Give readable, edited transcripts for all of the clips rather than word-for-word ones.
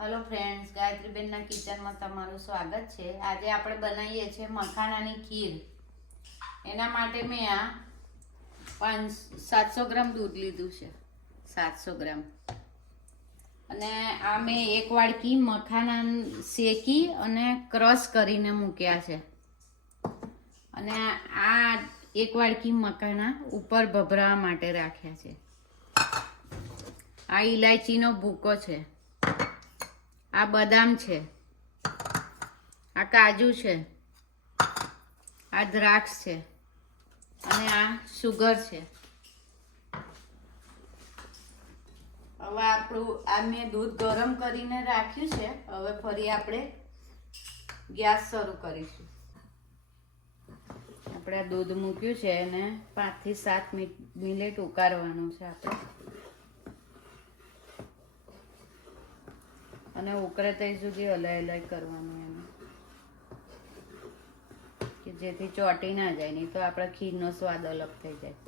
Hello friends, ગાયત્રીબેનના કિચનમાં તમારું સ્વાગત છે. આજે આપણે બનાવીએ છીએ મખાનાની ખીર. એના માટે મેં આ 700 ગ્રામ દૂધ લીધું છે, 700 ગ્રામ. અને આ મેં એક વાડકી મખાના શેકી અને ક્રશ કરીને મૂક્યા છે. અને આ એક વાડકી મખાના ઉપર ભભરાવા માટે રાખ્યા છે. આ ઇલાયચીનો ભૂકો છે, આ બદામ છે, આ કાજુ છે, આ દ્રાક્ષ છે અને આ સુગર છે. હવે આપણું આ મેં દૂધ ગરમ કરીને રાખ્યું છે. હવે ફરી આપણે ગેસ શરૂ કરીશું. આપણે આ દૂધ મૂક્યું છે અને 5 થી 7 મિનિટ ઉકાળવાનું છે આપણે. અને ઉકળે ત્યાં સુધી હલાઈ કરવાનું એને, કે જેથી ચોટી ના જાય, નહીં તો આપણા ખીરનો સ્વાદ અલગ થઈ જાય.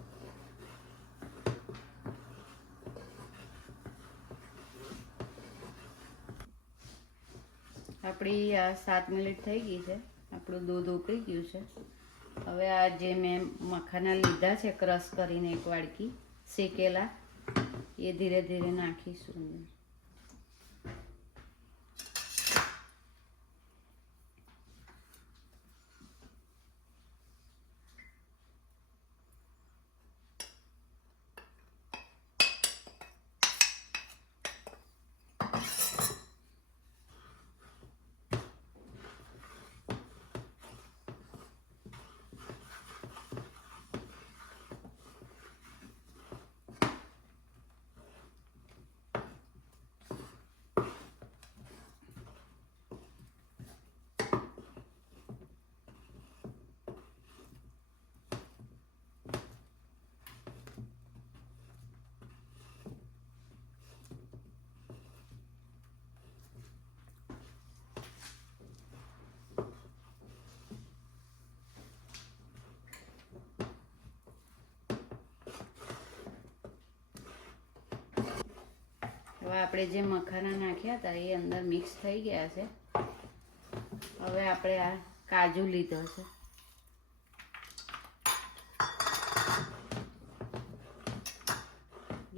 આપણી આ 7 મિનિટ થઈ ગઈ છે. આપણું દૂધ ઉકળી ગયું છે. હવે આ જે મેં મખાના લીધા છે ક્રશ કરીને એક વાડકી શેકેલા, એ ધીરે ધીરે નાખીશું. હવે આપણે જે મખાના નાખ્યા હતા એ અંદર મિક્સ થઈ ગયા છે. હવે આપણે આ કાજુ લીધો છે,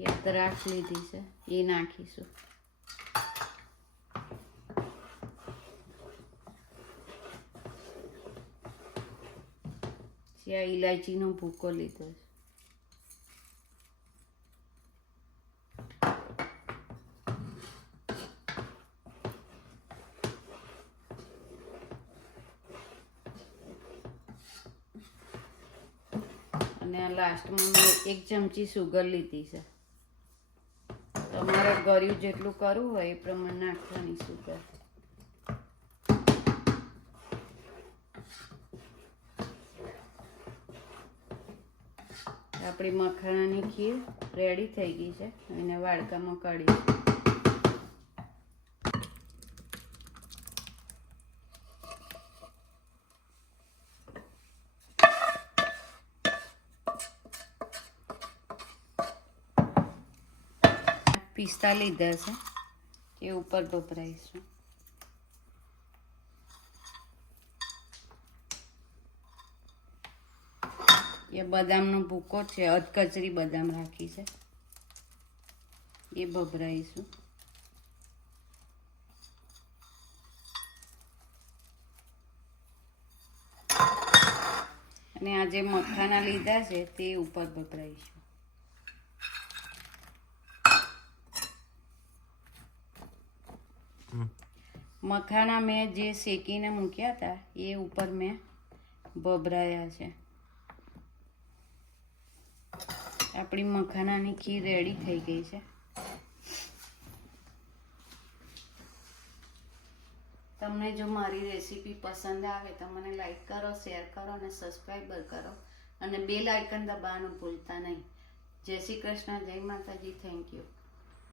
એ દ્રાક્ષ લીધી છે, એ નાખીશું. આ ઇલાયચીનો ભૂકો લીધો છે. અને લાસ્ટમાં મેં 1 ચમચી સુગર લીધી છે. તમારે ગળ્યું જેટલું કરવું હોય એ પ્રમાણે નાખવાની સુગર. આપણી મખાનાની ખીર રેડી થઈ ગઈ છે. એને વાડકામાં કાઢીશું. પિસ્તા લીધા છે, એ ઉપર ભભરાઈશું. એ બદામનો ભૂકો છે, અધકચરી બદામ રાખી છે, એ ભભરાઈશું. અને આ જે મખાના લીધા છે તે ઉપર ભભરાઈશું. મખાના મેં જે શેકીને મૂક્યા હતા એ ઉપર મેં ભભરાયા છે. આપણી મખાનાની ખીર રેડી થઈ ગઈ છે. તમને જો મારી રેસીપી પસંદ આવે તો મને લાઈક કરો, શેર કરો અને સબસ્ક્રાઈબ કરો. અને બેલ આઇકન દબાવવાનું ભૂલતા નહીં. જય શ્રી કૃષ્ણ, જય માતાજી, થેન્ક યુ.